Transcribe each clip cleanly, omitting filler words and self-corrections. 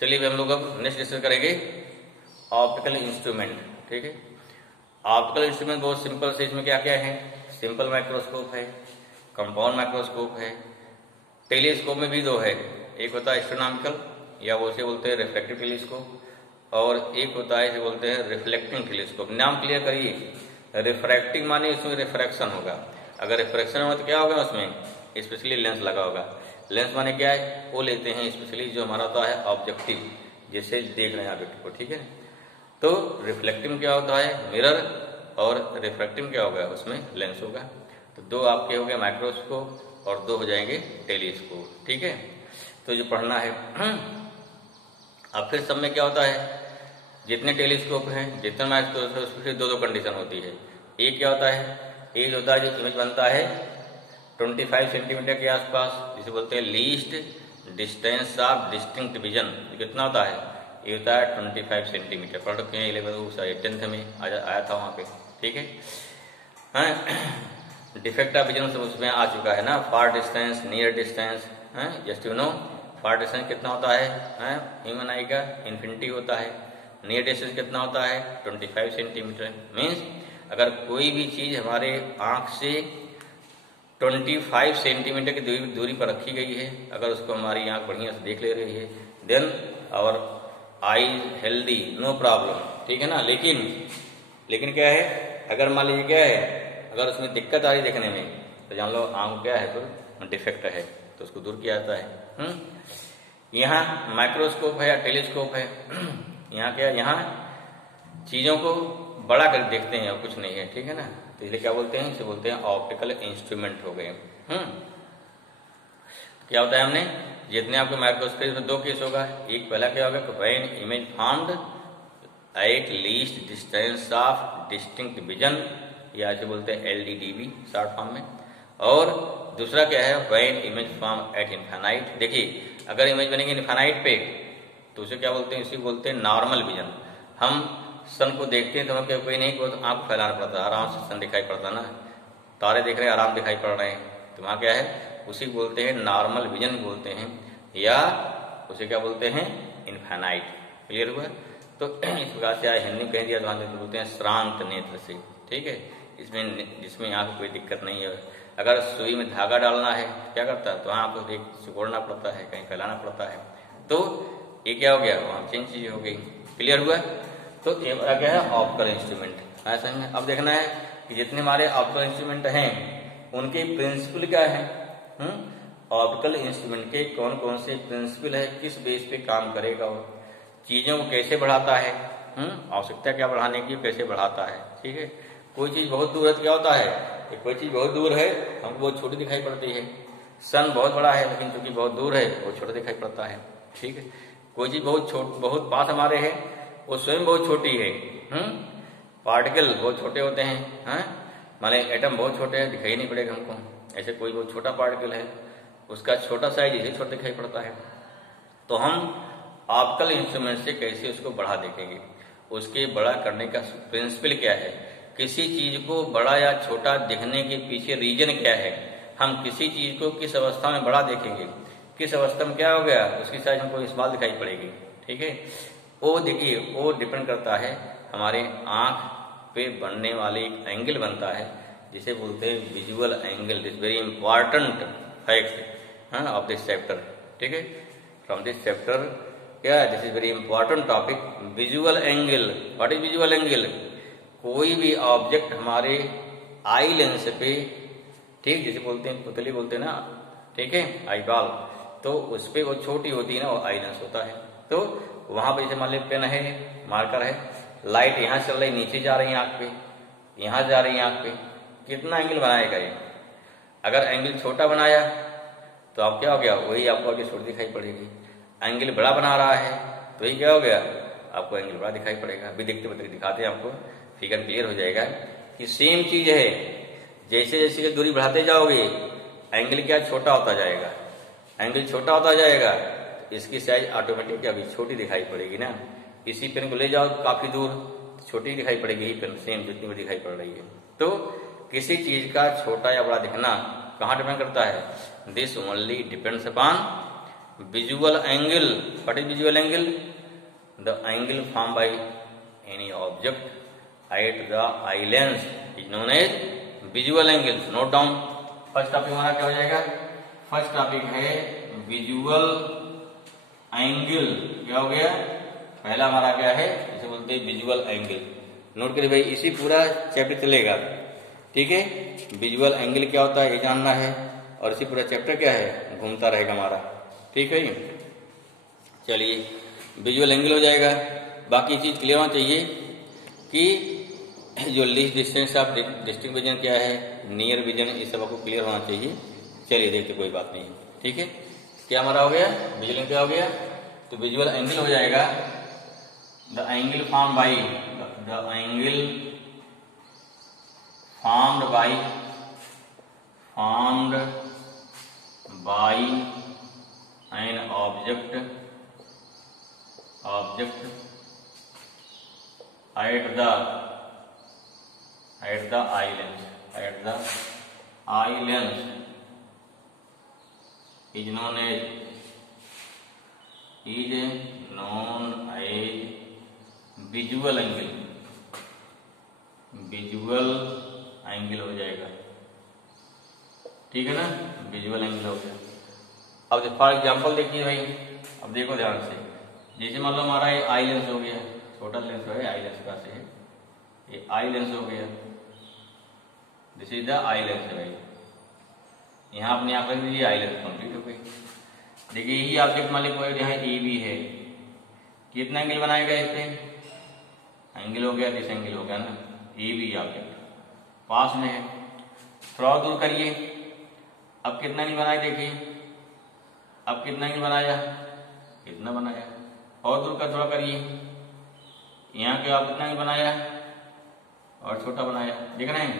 चलिए हम लोग अब नेक्स्ट डिस्कस करेंगे ऑप्टिकल इंस्ट्रूमेंट। ठीक है, ऑप्टिकल इंस्ट्रूमेंट बहुत सिंपल से, इसमें क्या क्या है, सिंपल माइक्रोस्कोप है, कंपाउंड माइक्रोस्कोप है, टेलीस्कोप में भी दो है, एक होता है एस्ट्रोनॉमिकल या वो उसे बोलते हैं रिफ्रैक्टिव टेलीस्कोप, और एक होता है इसे बोलते हैं रिफ्लेक्टिंग टेलीस्कोप। नाम क्लियर करिए, रिफ्रैक्टिंग माने इसमें रिफ्रैक्शन होगा, अगर रिफ्रैक्शन होगा तो क्या होगा, उसमें स्पेशली लेंस लगा होगा। लेंस माने क्या है, वो लेते हैं स्पेशली जो हमारा होता है ऑब्जेक्टिव, जिससे देख रहे हैं ऑब्जेक्ट को। ठीक है, तो रिफ्लेक्टिव क्या होता है, मिरर, और रिफ्रैक्टिव क्या होगा, उसमें लेंस होगा। तो दो आपके हो गए माइक्रोस्कोप और दो हो जाएंगे टेलीस्कोप। ठीक है, तो जो पढ़ना है अब फिर सब में क्या होता है, जितने टेलीस्कोप हैं, जितने माइक्रोस्कोप है, उसकी दो दो कंडीशन होती है। एक क्या होता है, एक होता है जो इमेज बनता है 25 सेंटीमीटर के आसपास, जिसे बोलते हैं least distance of distinct vision. कितना होता है, ये होता है 25 सेंटीमीटर। पढ़ रखे हैं 10th में आया था वहाँ पे। ठीक है, हाँ, डिफेक्ट ऑफ विजन उसमें आ चुका है ना, फार distance, near distance, just you know far distance कितना होता है, ह्यूमन आई का इन्फिनिटी होता है, नियर डिस्टेंस कितना होता है 25 सेंटीमीटर। मीन्स अगर कोई भी चीज हमारे आंख से 25 सेंटीमीटर की दूरी पर रखी गई है, अगर उसको हमारी आंख बढ़िया से देख ले रही है, then our eye healthy, no problem. ठीक है ना, लेकिन क्या है, अगर मान लीजिए क्या है, अगर उसमें दिक्कत आ रही देखने में, तो जान लो आंख क्या है, तो डिफेक्ट है, तो उसको दूर किया जाता है। यहाँ माइक्रोस्कोप है या टेलीस्कोप है, यहाँ क्या, यहाँ चीजों को बड़ा कर देखते हैं और कुछ नहीं है। ठीक है ना, तो इसलिए क्या बोलते हैं, इसे बोलते हैं ऑप्टिकल इंस्ट्रूमेंट हो गए। क्या होता है, हमने जितने आपको माइक्रोस्कोप में दो केस होगा, एक पहला क्या होगा, when image found at least distance of distinct vision, या इसे बोलते हैं LDDB शॉर्ट फॉर्म में, और दूसरा क्या है, when image found at infinite. देखिए अगर इमेज बनेगी इनफाइनाइट पे तो उसे क्या बोलते हैं, इसे बोलते हैं नॉर्मल विजन। हम सन को देखते हैं तो हमें कोई नहीं को आंख फैलाना पड़ता है, आराम से सन दिखाई पड़ता है ना, तारे देख रहे हैं आराम दिखाई पड़ रहे हैं, तो वहाँ क्या है, उसी को बोलते हैं नॉर्मल विजन बोलते हैं, या उसे क्या बोलते हैं, इनफाइनाइट। क्लियर हुआ, तो इस प्रकार से आज हिंदी में कह दिया तो बोलते हैं श्रांत नेत्र से। ठीक है, जिसमें यहाँ को कोई दिक्कत नहीं है। अगर सुई में धागा डालना है क्या करता है, तो वहाँ आपको देख सिकोड़ना पड़ता है, कहीं फैलाना पड़ता है, तो ये क्या हो गया, वहाँ चेंज चीज हो गई। क्लियर हुआ, तो ये क्या है ऑप्टिकल इंस्ट्रूमेंट। ऐसा है, अब देखना है कि जितने हमारे ऑप्टिकल इंस्ट्रूमेंट हैं उनके प्रिंसिपल क्या है, ऑप्टिकल इंस्ट्रूमेंट के कौन कौन से प्रिंसिपल है, किस बेस पे काम करेगा, वो चीजों को कैसे बढ़ाता है, आवश्यकता क्या बढ़ाने की, कैसे बढ़ाता है। ठीक है, कोई चीज बहुत दूर है तो क्या होता है, कोई चीज बहुत दूर है हमको बहुत छोटी दिखाई पड़ती है, सन बहुत बड़ा है लेकिन चूंकि बहुत दूर है वो छोटा दिखाई पड़ता है। ठीक है, कोई चीज बहुत पास हमारे है, वो स्वयं बहुत छोटी है। पार्टिकल बहुत छोटे होते हैं, माने एटम बहुत छोटे हैं, दिखाई नहीं पड़ेगा हमको। ऐसे कोई बहुत छोटा पार्टिकल है, उसका छोटा साइज इसे छोटा दिखाई पड़ता है। तो हम ऑप्टिकल इंस्ट्रूमेंट से कैसे उसको बढ़ा देखेंगे, उसके बड़ा करने का प्रिंसिपल क्या है, किसी चीज को बड़ा या छोटा दिखने के पीछे रीजन क्या है, हम किसी चीज को किस अवस्था में बड़ा देखेंगे, किस अवस्था में क्या हो गया, उसकी साइज हमको स्मॉल दिखाई पड़ेगी। ठीक है, वो देखिए वो डिपेंड करता है हमारे आंख पे बनने वाले एक एंगल बनता है जिसे बोलते हैं visual angle. This very important fact of this chapter. ठीक है, फ्रॉम दिस चैप्टर क्या, this is very important topic, visual angle. What is visual angle, कोई भी ऑब्जेक्ट हमारे आई लेंस पे, ठीक जिसे बोलते हैं पुतली बोलते हैं ना, ठीक है, आई बॉल, तो उस पे वो छोटी होती है ना, वो आई लेंस होता है। तो वहां पे जैसे मान लीजिए पेन है, मार्कर है, लाइट यहाँ चल रही नीचे जा रही है आंख पे, यहाँ जा रही है आंख पे, कितना एंगल बनाएगा ये। अगर एंगल छोटा बनाया तो आप क्या हो गया, वही आपको आगे छोटी दिखाई पड़ेगी। एंगल बड़ा बना रहा है तो ये क्या हो गया, आपको एंगल बड़ा दिखाई पड़ेगा। अभी देखते दिखाते हैं आपको, फिगर क्लियर हो जाएगा कि सेम चीज है, जैसे जैसे दूरी बढ़ाते जाओगे एंगल क्या छोटा होता जाएगा, एंगल छोटा होता जाएगा, इसकी साइज ऑटोमेटिक अभी छोटी दिखाई पड़ेगी ना। इसी पेन को ले जाओ काफी दूर, छोटी दिखाई पड़ेगी ही पेन, सेम जितनी भी दिखाई पड़ रही है। तो किसी चीज का छोटा या बड़ा दिखना कहाँ डिपेंड करता है, this only depends upon visual angle. What is visual angle? The angle formed by any object at the eye lens is known as visual angle. Note down. First topic हमारा क्या हो जाएगा? फर्स्ट टॉपिक है visual angle. क्या हो गया? पहला हमारा क्या है? इसे बोलते हैं विजुअल एंगल. नोट करिए भाई, इसी पूरा चैप्टर चलेगा. ठीक है, विजुअल एंगल क्या होता है ये जानना है, और इसी पूरा चैप्टर क्या है घूमता रहेगा हमारा. ठीक है, चलिए विजुअल एंगल हो जाएगा. बाकी चीज क्लियर होना चाहिए कि जो least distance of distinct vision क्या है, नियर विजन, ये सब आपको क्लियर होना चाहिए. चलिए देखते, कोई बात नहीं. ठीक है, क्या हमारा हो गया? विजुअल एंगल क्या हो गया? तो विजुअल एंगल हो जाएगा the angle form by formed by an object at the eye lens is known as visual angle. Visual angle हो जाएगा. ठीक है ना, विजुअल एंगल हो गया. अब फॉर एग्जांपल देखिए भाई, अब देखो ध्यान से. जैसे मान लो हमारा ये आई लेंस हो गया, छोटा लेंस है, आई लेंस का से ये आई लेंस हो गया. This is the eye lens है भाई. यहाँ अपने आप रख दीजिए, आई लेंस कंप्लीट हो गई. देखिए यही ऑब्जेक्ट मान लीजिए यहाँ ए बी है. कितना एंगल बनाएगा इस पे? एंगल हो गया, दिस एंगल हो गया ना. ए बी ऑब्जेक्ट पास में है, थोड़ा दूर करिए. अब कितना एंगल बनाया? देखिए अब कितना एंगल बनाया? कितना बनाया? और दूर का थोड़ा करिए. यहाँ के आप कितना एंगल बनाया? और छोटा बनाया. देख रहे हैं,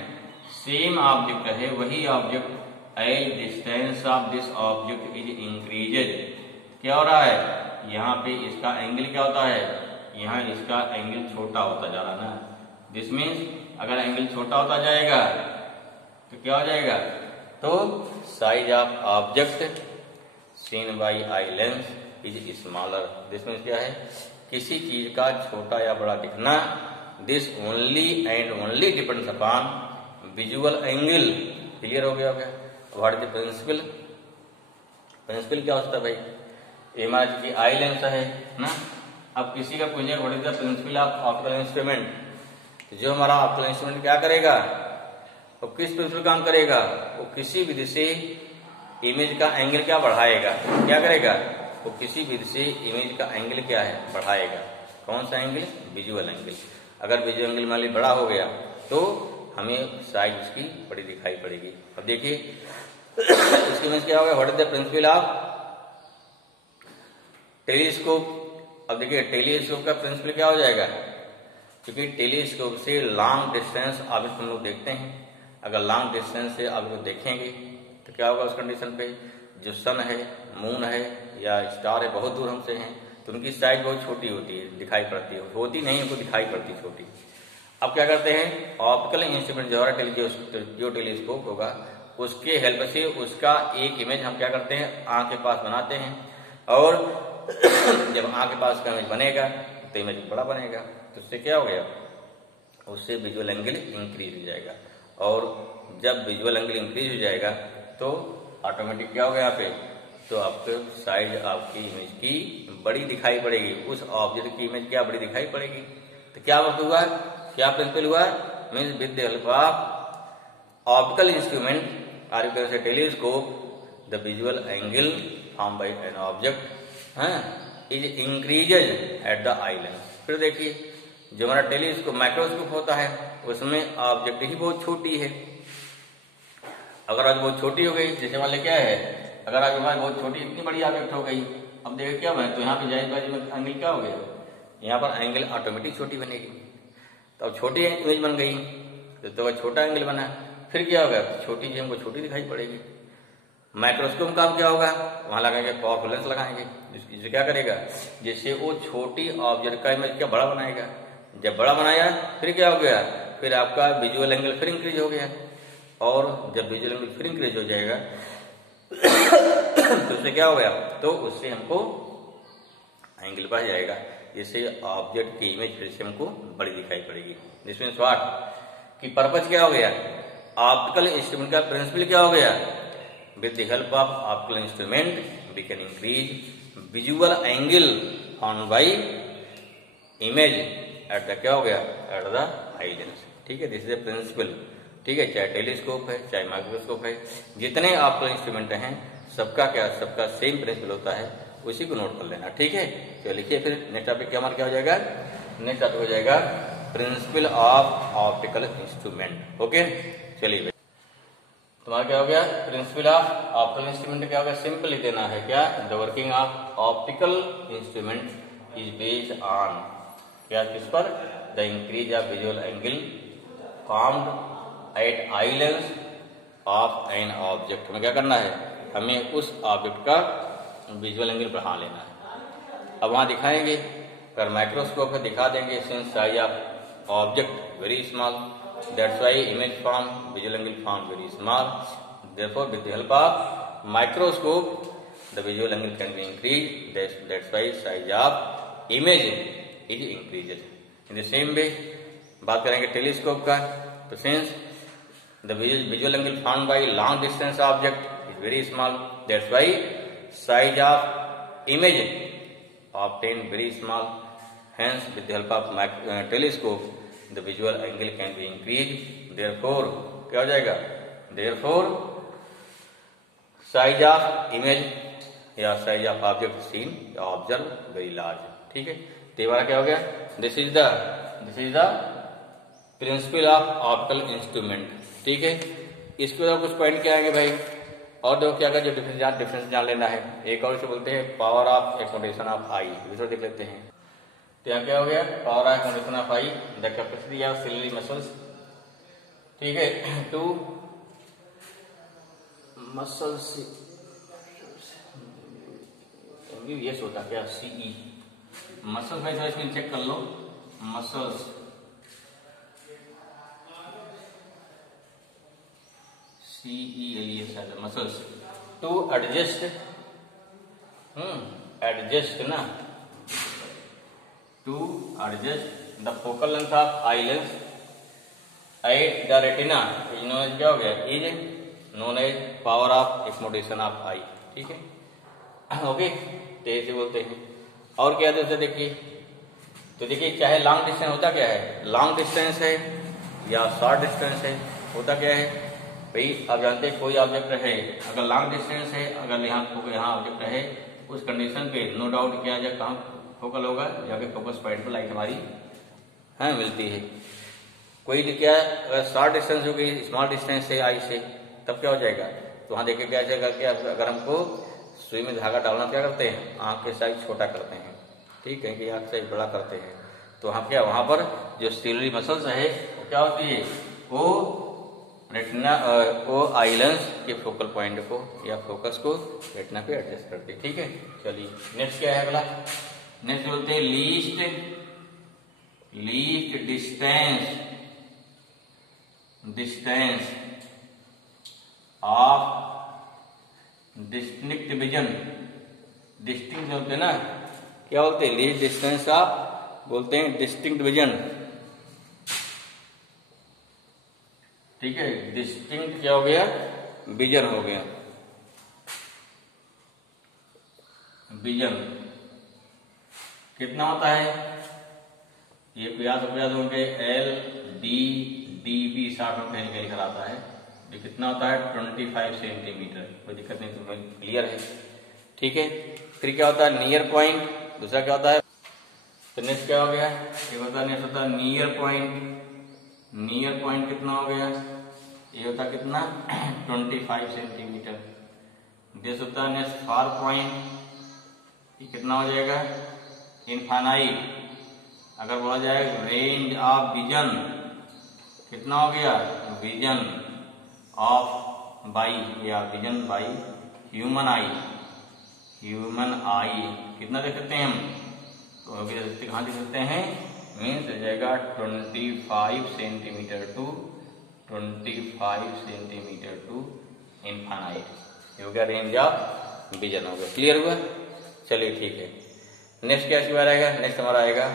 सेम ऑब्जेक्ट है, वही object as distance of this object is increases. क्या हो रहा है? यहाँ पे इसका एंगल क्या होता है? यहाँ इसका एंगल छोटा होता जा रहा है ना. दिस मीन्स अगर एंगल छोटा होता जाएगा तो क्या हो जाएगा? तो size of object seen by eye lens is smaller. This means क्या है? किसी चीज का छोटा या बड़ा दिखना. This only and only depends upon visual angle. Clear हो गया? What is the principal? Principal क्या होता है भाई? ये हमारा की आई लेंस है ना. अब किसी का पूछेगा what is the principle of optical instrument, जो हमारा ऑप्टिकल इंस्ट्रूमेंट क्या करेगा? वो किस प्रिंसिपल काम करेगा? वो किसी विधि से इमेज का एंगल क्या बढ़ाएगा. क्या करेगा? वो किसी विधि से इमेज का एंगल क्या है बढ़ाएगा. कौन सा एंगल? Visual angle. अगर विजुअल एंगल मान लीजिए बड़ा हो गया तो हमें साइज उसकी बड़ी दिखाई पड़ेगी. अब देखिए इसकी मीन्स क्या होगा? What is the principle of telescope. अब देखिए टेलीस्कोप का प्रिंसिपल क्या हो जाएगा? क्योंकि टेलीस्कोप से लॉन्ग डिस्टेंस ऑब्जेक्ट हम लोग देखते हैं. अगर लॉन्ग डिस्टेंस से ऑब्जेक्ट देखेंगे तो क्या होगा उस कंडीशन पे? जो सन है, मून है या स्टार है, बहुत दूर हमसे हैं, तो उनकी साइज बहुत छोटी होती है, दिखाई पड़ती है. होती नहीं, उनको दिखाई पड़ती छोटी. अब क्या करते हैं? ऑप्टिकल इंस्ट्रूमेंट जो टेलीस्कोप होगा उसके हेल्प से उसका एक इमेज हम क्या करते हैं? आंख के पास बनाते हैं. और जब आंख के पास का इमेज बनेगा तो इमेज बड़ा बनेगा. तो उससे क्या हो गया? उससे विजुअल एंगल इंक्रीज हो जाएगा. और जब विजुअल एंगल इंक्रीज हो जाएगा तो ऑटोमेटिक क्या होगा यहाँ पे? तो आपको साइज आपकी इमेज की बड़ी दिखाई पड़ेगी. उस ऑब्जेक्ट की इमेज क्या बड़ी दिखाई पड़ेगी. तो क्या हुआ? क्या प्रिंसिपल हुआ? Means with the help of optical instrument or you can say telescope the visual angle form by an object is increases at the eye lens. फिर देखिए जो हमारा टेलीस्कोप माइक्रोस्कोप होता है उसमें ऑब्जेक्ट ही बहुत छोटी है. अगर आज बहुत छोटी हो गई, जैसे मान ली क्या है, अगर आज हमारी बहुत छोटी इतनी बड़ी ऑब्जेक्ट हो गई, अब देखिए क्या बने, तो यहाँ पे जाहिर बाजी में एंगल क्या हो गया? यहाँ पर एंगल ऑटोमेटिक छोटी बनेगी. तो अब छोटी इमेज बन गई तो छोटा एंगल बना. फिर क्या होगा? छोटी चीज हमको छोटी दिखाई पड़ेगी. माइक्रोस्कोप का काम क्या होगा? वहां लगाएंगे पावरफुल लेंस लगाएंगे, जिससे क्या करेगा? जिससे वो छोटी ऑब्जेक्ट का इमेज क्या बड़ा बनाएगा. जब बड़ा बनाया फिर क्या हो गया? फिर आपका विजुअल एंगल फिर इंक्रीज हो गया. और जब विजुअल एंगल फिर इंक्रीज हो जाएगा तो उससे क्या हो गया, तो उससे हमको एंगल पास जाएगा, जिससे ऑब्जेक्ट की इमेज फिर से हमको बड़ी दिखाई पड़ेगी। दिस मीन्स व्हाट, कि पर्पज क्या हो गया, ऑप्टिकल इंस्ट्रूमेंट का प्रिंसिपल क्या हो गया, with the help of optical instrument we can increase visual angle found by image at the क्या हो गया, एट द आई लेंस। ठीक है, दिस इज द प्रिंसिपल। ठीक है, चाहे टेलीस्कोप है चाहे माइक्रोस्कोप है, जितने ऑप्टिकल इंस्ट्रूमेंट हैं सबका क्या, सबका सेम प्रिंसिपल होता है, उसी को नोट कर लेना। ठीक है, तो लिखिए फिर नेक्स्ट टॉपिक क्या हमारा क्या हो जाएगा, नेक्स्ट टॉपिक हो जाएगा principle of optical instrument. Okay, चलिए तुम्हारा क्या हो गया, प्रिंसिपल ऑफ ऑप्टिकल इंस्ट्रूमेंट क्या हो गया, सिंपल लिख देना है क्या, the working of optical instrument is based on क्या, किस पर, the increase of visual angle formed at eye lens of an object. हमें क्या करना है, हमें उस ऑब्जेक्ट का विजुअल एंगल बढ़ा लेना है। अब वहां दिखाएंगे, अगर माइक्रोस्कोप है दिखा देंगे, since size of object very small, that's why image form visual angle form very small, therefore with the help of microscope the visual angle can be increase, that's why size of image is increased. In the same way बात करेंगे telescope का, तो since the visual angle found by long distance object is very small, that's why size of image obtained very small, hence with the help of telescope the visual angle can be increased, therefore क्या हो जाएगा, therefore size of image या size of object seen या observe very large। ठीक है, तो हमारा क्या हो गया, this is the principle of optical instrument। ठीक है, इसके बाद कुछ पॉइंट क्या आएंगे भाई, और देखो क्या जो डिफरेंस जान लेना है। एक और इसे बोलते हैं पावर ऑफ एकोमोडेशन ऑफ आई, दूसरा देख लेते हैं। तो यहाँ क्या हो गया, power of accommodation of I, the capacity of ciliary muscles. ठीक है, टू मसल्स ये होता क्या, सीई मसल्स में इसमें चेक कर लो, muscles CELES muscles to adjust, adjust ना, to adjust the focal length of eye lens at the retina is known as क्या हो गया, is known as power of accommodation of eye. ठीक है, ओके, तो ऐसे बोलते हैं। और क्या दोस्तों देखिए, तो देखिए चाहे लॉन्ग डिस्टेंस होता क्या है, लॉन्ग डिस्टेंस है या शॉर्ट डिस्टेंस है, होता क्या है भाई, आप जानते हैं कोई ऑब्जेक्ट है, अगर लॉन्ग डिस्टेंस है, अगर यहाँ ऑब्जेक्ट है, उस कंडीशन पे नो डाउट क्या है, कहाँ फोकल होगा, जाके फोकस पॉइंट पर लाइट हमारी मिलती है। कोई क्या, अगर शॉर्ट डिस्टेंस हो गई, स्मॉल डिस्टेंस है आई से, तब क्या हो जाएगा, तो वहां देखिए क्या करके अगर हमको सुई में धागा डालना, क्या करते हैं, आंख के साइज छोटा करते हैं, ठीक है, कि आंख साइज बड़ा करते हैं, तो वहां क्या, वहां पर जो सिलियरी मसल्स है वो क्या होती है, वो रेटिना वो आई लेंस के फोकल पॉइंट को या फोकस को रेटिना पे एडजस्ट करते हैं। ठीक है, चलिए नेक्स्ट क्या है अगला, नेक्स्ट बोलते हैं least distance of distinct vision. Distinct बोलते हैं ना, क्या बोलते हैं, लीस्ट डिस्टेंस ऑफ बोलते हैं डिस्टिंक्ट विजन। ठीक है, डिस्टिंक्ट क्या हो गया, विजन हो गया, विजन कितना होता है, ये प्रयास होंगे एल डी डी बी 60 में कहीं लिखा आता है, ये कितना होता है 25 सेंटीमीटर, कोई दिक्कत नहीं, तुम्हें क्लियर है। ठीक है, फिर क्या होता है नियर पॉइंट, दूसरा क्या होता है, तो नेक्स्ट क्या हो गया, ये होता नेक्स्ट होता है नियर पॉइंट। नियर पॉइंट कितना हो गया, ये होता कितना 25 सेंटीमीटर। दिस होता है नेक्स्ट फार पॉइंट, ये कितना हो जाएगा इनफाइनाइट। अगर बोला जाए रेंज ऑफ विजन, कितना हो गया विजन ऑफ बाई या vision by human I, human आई कितना देख सकते हैं हम, तो कहाँ देख सकते हैं, मीन्स हो जाएगा 25 centimetre to 25 centimetre to infinite, ये हो गया रेंज ऑफ विजन हो गया। क्लियर हुआ? चलिए ठीक है। नेक्स्ट क्या इसके बारे आएगा? नेक्स्ट हमारा आएगा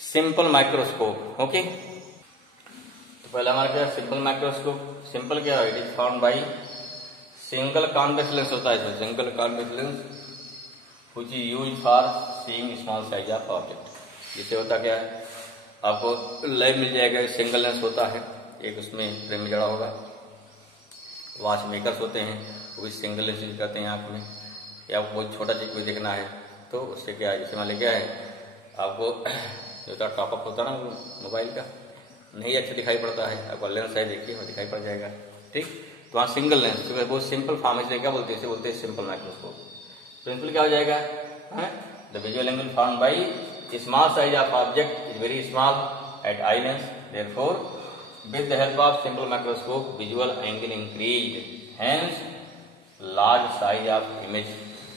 सिंपल माइक्रोस्कोप। ओके, तो पहला हमारा क्या सिंपल माइक्रोस्कोप। सिंपल क्या है? It is found by single convex lens होता है इसमें, single convex lens which is used for seeing small size of object. जिससे होता क्या है, आपको लाइव मिल जाएगा, सिंगल लेंस होता है, एक उसमें फ्रेम में जड़ा होगा। वॉच मेकर्स होते हैं वो भी सिंगल लेंस यूज करते हैं आँख में, या आपको बहुत छोटा चीज कोई देखना है तो उससे क्या है, जैसे मान लिया क्या है आपको जो टॉपअप होता है ना मोबाइल का, नहीं अच्छा दिखाई पड़ता है, आपको लेंस है देखिए वो दिखाई पड़ जाएगा। ठीक, तो वहाँ सिंगल लेंस बहुत सिंपल फॉर्म है, क्या बोलते हैं, इसे बोलते हैं सिंपल माइक्रोस्कोप। प्रिंसिपल क्या हो जाएगा? The visual angle found by small size of object is very small at eye lens, therefore with the help of simple microscope visual angle increased, hence large size of image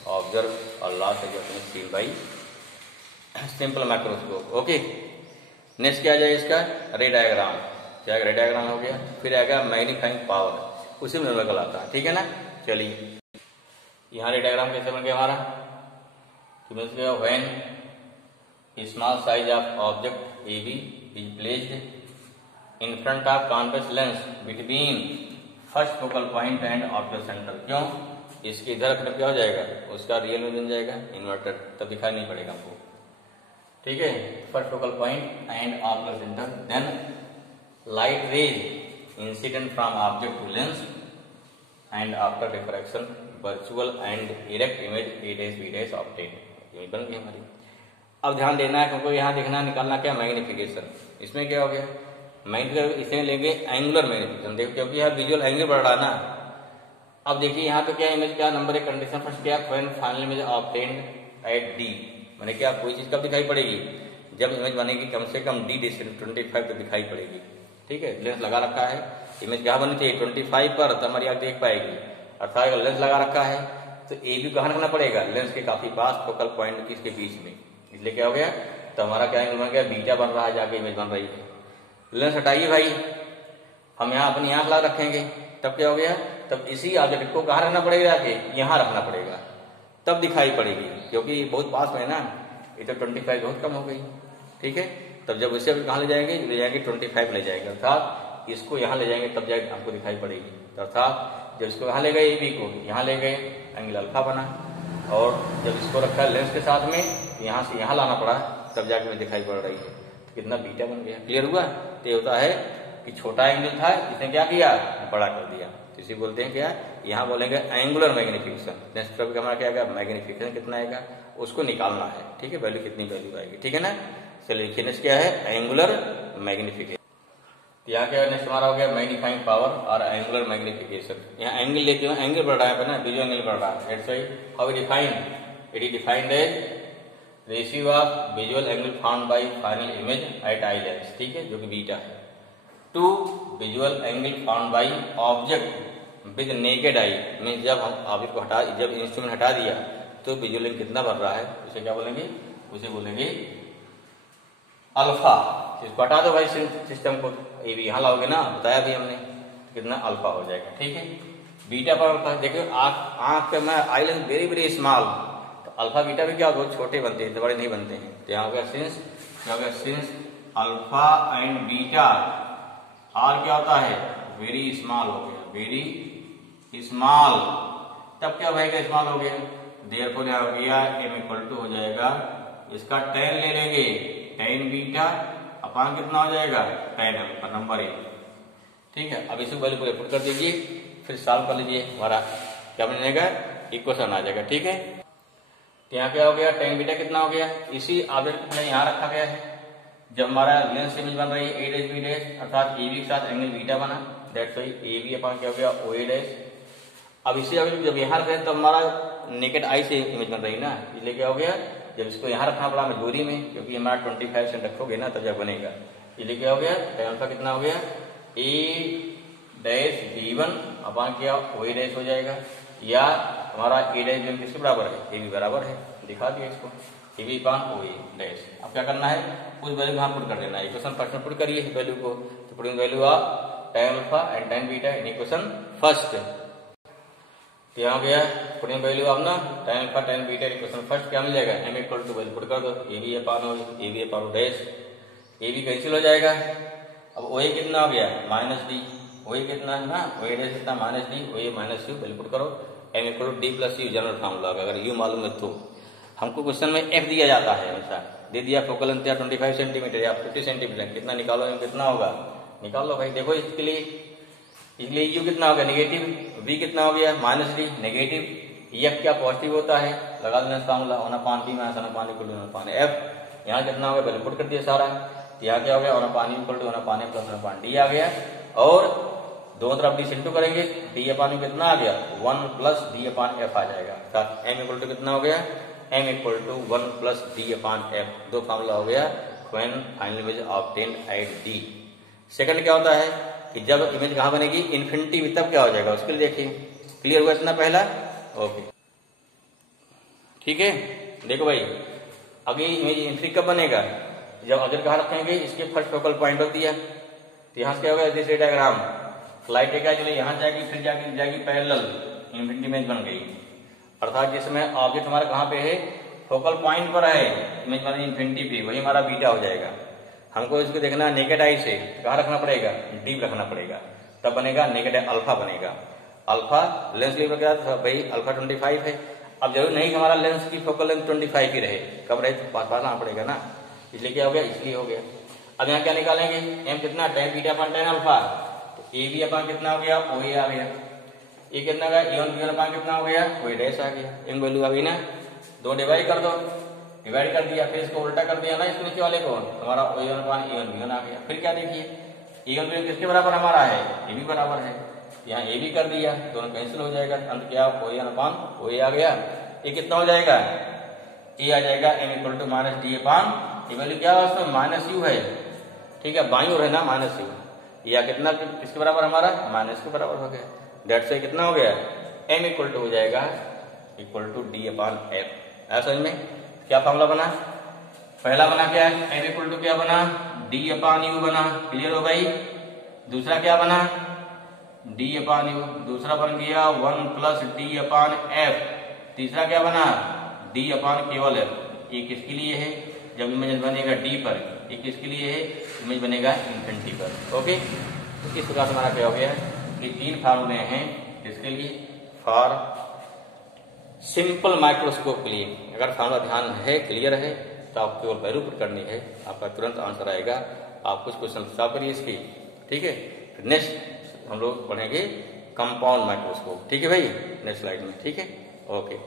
observe और large size of image seen by simple microscope. Okay, next क्या आ जाएगा इसका? रे diagram. क्या रे diagram हो गया। फिर आएगा मैग्नीफाइंग पावर, उसी में निर्भर आता है। ठीक है ना। चलिए यहाँ रे डायग्राम कैसे बन गया हमारा? When small size of object A B is placed in front of convex lens between first focal point and outer centre. क्यों? इसके इधर रखने क्या हो जाएगा, उसका रियल में बन जाएगा इन्वर्टेड, तब दिखाई नहीं पड़ेगा हमको। ठीक है, first focal point and outer centre, then light rays incident from object to lens and after refraction virtual and direct image A dash B dash obtain. ये बन गई हमारी। अब ध्यान देना है हमको, यहाँ देखना निकालना क्या मैग्निफिकेशन। इसमें क्या हो गया मैग्निफिकेशन, इसमें लेंगे एंगुलर मैग्निफिकेशन। देखो क्योंकि यहाँ विजुअल एंगल बढ़ रहा है ना। अब देखिए यहाँ पे क्या इमेज क्या नंबर एक कंडीशन फर्स्ट क्या when final image obtained at D, माने क्या कोई चीज कब दिखाई पड़ेगी, जब इमेज बनेगी कम से कम डी डिस्टेंस 25 तक दिखाई पड़ेगी। ठीक है, लेंस लगा रखा है, इमेज कहाँ बनी थी 25 पर, तब हमारी आँख देख पाएगी। अर्थात लेंस लगा रखा है तो ए बी कहाँ रखना पड़ेगा, लेंस के काफी पास फोकल पॉइंट के बीच में। इसलिए क्या हो गया, तो हमारा क्या एंगल बन गया, बीटा बन रहा है, जाके इमेज बन रही है। लेंस हटाइए भाई, हम यहाँ अपनी आंख लगा रखेंगे, तब क्या हो गया, तब इसी ऑब्जेक्ट को कहाँ रखना पड़ेगा, जाके यहाँ रखना पड़ेगा, तब दिखाई पड़ेगी। क्योंकि बहुत पास में है ना, ये तो 25 बहुत कम हो गई। ठीक है, तब जब इसे कहाँ ले जाएंगे, 25 ले जाएंगे, अर्थात इसको यहाँ ले जाएंगे तब जाके आपको दिखाई पड़ेगी। अर्थात जब इसको यहाँ ले गए ए बी को, यहाँ ले गए एंगल अल्फा बना, और जब इसको रखा लेंस के साथ में यहाँ से यहाँ लाना पड़ा, तब जाके में दिखाई पड़ रही है, तो कितना बीटा बन गया। क्लियर हुआ? तो ये होता है कि छोटा एंगल था, इसने क्या किया, बड़ा कर दिया। तो इसी बोलते हैं क्या, यहाँ बोलेंगे एंगुलर मैग्निफिकेशन। नेक्स्ट टॉपिक हमारा क्या आएगा, मैग्निफिकेशन कितना आएगा, उसको निकालना है। ठीक है, वैल्यू कितनी वैल्यू आएगी। ठीक है ना। चलिए नेक्स्ट क्या है, एंगुलर मैग्निफिकेशन। यहाँ क्या नेक्स्ट हमारा हो गया मैग्नीफाइंग पावर और एंगुलर मैग्निफिकेशन। यहाँ एंगल लेते हैं, एंगल बढ़ रहा है ना, विजुअल एंगल बढ़ रहा है। That's why how define, it is defined as ratio of visual angle found by final image at eye lens, ठीक है, जो कि बीटा है, to visual angle found by object with naked eye. Mean जब हम ऑब्जेक्ट को हटा, जब इंस्ट्रूमेंट हटा दिया तो विजुअल एंगल कितना बन रहा है, उसे क्या बोलेंगे, उसे बोलेंगे अल्फा। इसको हटा दो भाई सिस्टम को, ये भी यहाँ लाओगे ना, बताया भी हमने, कितना अल्फा हो जाएगा। ठीक है, बीटा पर अल्फा। देखिए आंख में eye lens very very small, तो अल्फा बीटा भी क्या बहुत छोटे बनते हैं, बड़े नहीं बनते हैं। तो यहाँ हो गया सिंस, क्या हो गया, since alpha and beta are क्या होता है, वेरी स्मॉल हो गया, वेरी स्मॉल, तब क्या भाई स्मॉल हो गया, देयरफॉर यहाँ हो गया एम इक्वल टू हो जाएगा, इसका tan ले लेंगे, tan बीटा अपान कितना हो जाएगा, tan अल्फा, नंबर 1। ठीक है, अब इसी वैल्यू को पुट कर दीजिए, फिर सॉल्व कर लीजिए, हमारा क्या बनेगा, इक्वेशन आ जाएगा। ठीक है, तो यहाँ क्या हो गया, tan बीटा कितना हो गया, इसी ऑब्जेक्ट को यहाँ रखा गया है। जब हमारा लेंस इमेज बन रही है ए डैश बी डैश, अर्थात ए बी के साथ एंगल बीटा बना, दैट्स व्हाई ए बी अपान क्या हो गया, ओ ए डैश। अब इसी ऑब्जेक्ट जब यहाँ रखे तो हमारा नेकेड आई से इमेज बन रही है ना, इसलिए क्या हो गया, जब इसको यहाँ रखना पड़ा मजबूरी में, क्योंकि हमारा 25 से रखोगे ना तब जब बनेगा, इसलिए क्या हो गया, tan अल्फा कितना हो गया, ए डैश b1 अपान क्या ओ ए डैश हो जाएगा, या हमारा ए डैश b1 किसके बराबर है, ए बी बराबर है, दिखा दिया इसको, ए B upon O A dash. अब क्या करना है, उस वैल्यू यहाँ पुट कर देना है, इक्वेशन फर्स्ट में पुट करिए वैल्यू को, तो putting value of tan alpha and tan beta in equation first. तो यहाँ गया पुटिंग वैल्यू ऑफ ना tan alpha tan beta equation first क्या मिल जाएगा m equal to value put कर दो A B upon dash A B cancel हो जाएगा। अब ओ ए कितना हो गया माइनस डी, ओ ए कितना है ना ओ ए डैश कितना minus D, O A minus U value put करो m equal to D plus U general formula होगा। अगर यू मालूम है तो हमको क्वेश्चन में f दिया जाता है हमेशा, दे दिया फोकल लेंथ 25 सेंटीमीटर या 50 सेंटीमीटर, कितना निकालो m कितना होगा निकाल लो भाई। देखो इसके लिए यू कितना हो गया नेगेटिव, v कितना हो गया माइनस डी नेगेटिव, f क्या पॉजिटिव होता है लगा देना formula one upon B minus one upon equal to one upon F. यहाँ कितना हो गया वैल्यू पुट कर दिया सारा, यहाँ क्या हो गया one upon equal to one upon a plus one upon d आ गया। और दोनों तरफ डी इंटू करेंगे डी अपान कितना आ गया 1 प्लस डी अपान एफ आ जाएगा। साथ m इक्वल टू कितना हो गया m equal to 1 plus d upon f, दो फार्मूला हो गया when final image obtained at d. Second क्या होता है कि जब इमेज कहां बनेगी इन्फिनिटी में तब क्या हो जाएगा उसके लिए देखिए। क्लियर हुआ इतना पहला ओके ठीक है। देखो भाई अभी इमेज इन्फिनिटी कब बनेगा जब अगर कहा रखेंगे इसके फर्स्ट फोकल पॉइंट होती है तो यहाँ से क्या होगा जैसे डायग्राम फ्लाइट क्या चले यहाँ जाएगी फिर जाएगी पैरेलल इन्फिनिटी इमेज बन गई। अर्थात जिसमें ऑब्जेक्ट हमारा कहाँ पे है फोकल पॉइंट पर है इमेज हमारी इन्फिनिटी पे, वही हमारा बीटा हो जाएगा। हमको इसको देखना नेकेड आई से कहाँ रखना पड़ेगा डीप रखना पड़ेगा, तब बनेगा नेकेड अल्फा बनेगा। अल्फा लेंस लीवर क्या था भाई अल्फा 25 है। अब जरूर नहीं हमारा लेंस की फोकल लेंथ 25 ही रहे, कब रहे तो पास आना पड़ेगा ना, इसलिए क्या हो गया इसलिए हो गया। अब यहाँ क्या निकालेंगे m कितना tan बीटा अपान tan अल्फा, तो ए बी अपान कितना हो गया ओ ए आ गया, ये कितना गया ए वन बी वन अपान कितना हो गया ओ ए डैश आ गया। m वैल्यू आ गई ना, दो डिवाइड कर दो, डिवाइड कर दिया फिर इसको उल्टा कर दिया ना इस नीचे वाले को, हमारा ओ ए वन अपान ए वन बी वन आ गया। फिर क्या देखिए ए वन बी वन किसके बराबर हमारा है ए बी बराबर है, यहाँ ए बी कर दिया दोनों कैंसिल हो जाएगा, अंत क्या ओ ए अपान ओ ए आ गया। ये कितना हो जाएगा ए आ जाएगा m equal to minus d upon ये वैल्यू क्या है उसमें माइनस यू है ठीक है, बाई ओर है ना माइनस यू, या कितना किसके बराबर हमारा माइनस के बराबर हो गया। डेट से कितना हो गया m इक्वल टू हो जाएगा equal to D upon F. ऐसा समझ में क्या फॉर्मूला बना, पहला बना क्या है m इक्वल टू क्या बना डी अपान यू बना, क्लियर हो भाई। दूसरा क्या बना डी अपान यू, दूसरा बन गया 1 प्लस डी अपान एफ। तीसरा क्या बना डी अपान केवल एफ। ये किसके लिए है जब इमेज बनेगा डी पर, ये किसके लिए है इमेज बनेगा इन्फिनिटी पर। ओके तो इस प्रकार से हमारा क्या हो गया कि तीन फार्मूले हैं इसके लिए फॉर सिंपल माइक्रोस्कोप के लिए। अगर फार्मूला ध्यान है क्लियर है तो आप केवल वैल्यू पुट करनी है, आपका तुरंत आंसर आएगा। आप कुछ क्वेश्चन सॉल्व करिए इसकी ठीक है। नेक्स्ट हम लोग पढ़ेंगे कंपाउंड माइक्रोस्कोप, ठीक है भाई नेक्स्ट स्लाइड में, ठीक है ओके।